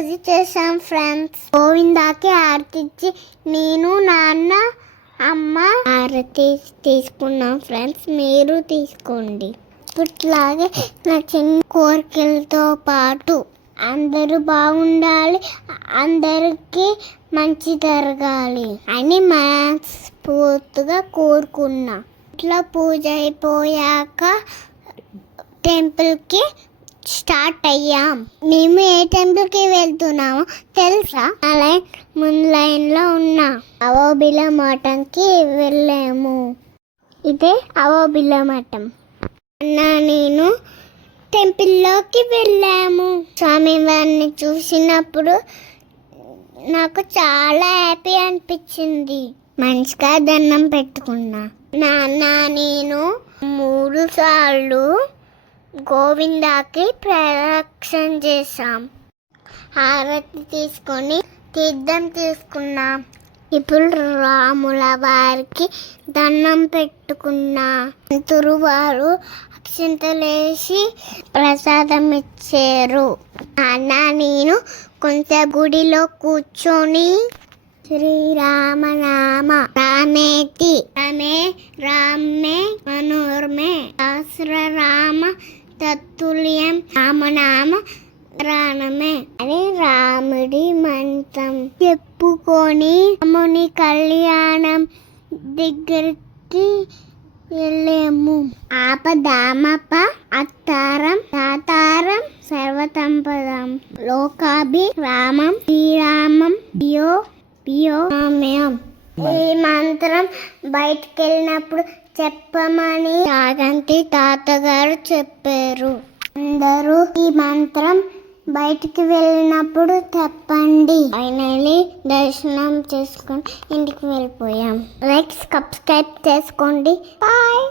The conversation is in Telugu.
పూజ చేసాం ఫ్రెండ్స్. గోవిందాకి ఆరతిచ్చి నేను నాన్న అమ్మ ఆరతి తీసుకున్నాం ఫ్రెండ్స్. మీరు తీసుకోండి. ఇట్లాగే నా చిన్న కోరికలతో పాటు అందరూ బాగుండాలి, అందరికీ మంచి జరగాలి అని మనస్ఫూర్తిగా కోరుకున్నా. ఇట్లా పూజ అయిపోయాక టెంపుల్కి స్టార్ట్ అయ్యాం. మేము ఏ టెంపుల్కి వెళ్తున్నామో తెలుసా? ముందు లైన్లో ఉన్నా అవోబిల మఠంకి వెళ్ళాము. ఇదే అవోబిల మఠం. నేను టెంపుల్లోకి వెళ్ళాము. స్వామివారిని చూసినప్పుడు నాకు చాలా హ్యాపీ అనిపించింది. మంచిగా దండం పెట్టుకున్నా. నాన్న నేను 3 సార్లు గోవిందాకి ప్రదక్షిణ చేశాం. హారతి తీసుకొని తీర్థం తీసుకున్నాం. ఇప్పుడు రాముల వారికి దండం పెట్టుకున్నా. పంతులు వారు అక్షింతలేసి ప్రసాదం ఇచ్చారు. నాన్న నేను కొంచెం గుడిలో కూర్చొని శ్రీరామనామ రామేతి రమే రామే మనోరమే సహస్రరామ తత్తుల్యం రామనామ రాణమే అని రాముడి మంత్రం చెప్పుకొని రాముని కళ్యాణం దగ్గరికి వెళ్ళాము. ఆపదామప అత్తారం తాతారం సర్వతంపదం లోకాభి రామం శ్రీరామం పియో పియో రామ్యం. ఈ మంత్రం బయటికి వెళ్ళినప్పుడు చెప్పమని చాగంటి తాతగారు చెప్పారు. అందరూ ఈ మంత్రం బయటికి వెళ్ళినప్పుడు చెప్పండి. ఫైనల్లీ దర్శనం చేసుకొని ఇంటికి వెళ్ళిపోయాం. లైక్ సబ్స్క్రైబ్ చేసుకోండి. బాయ్.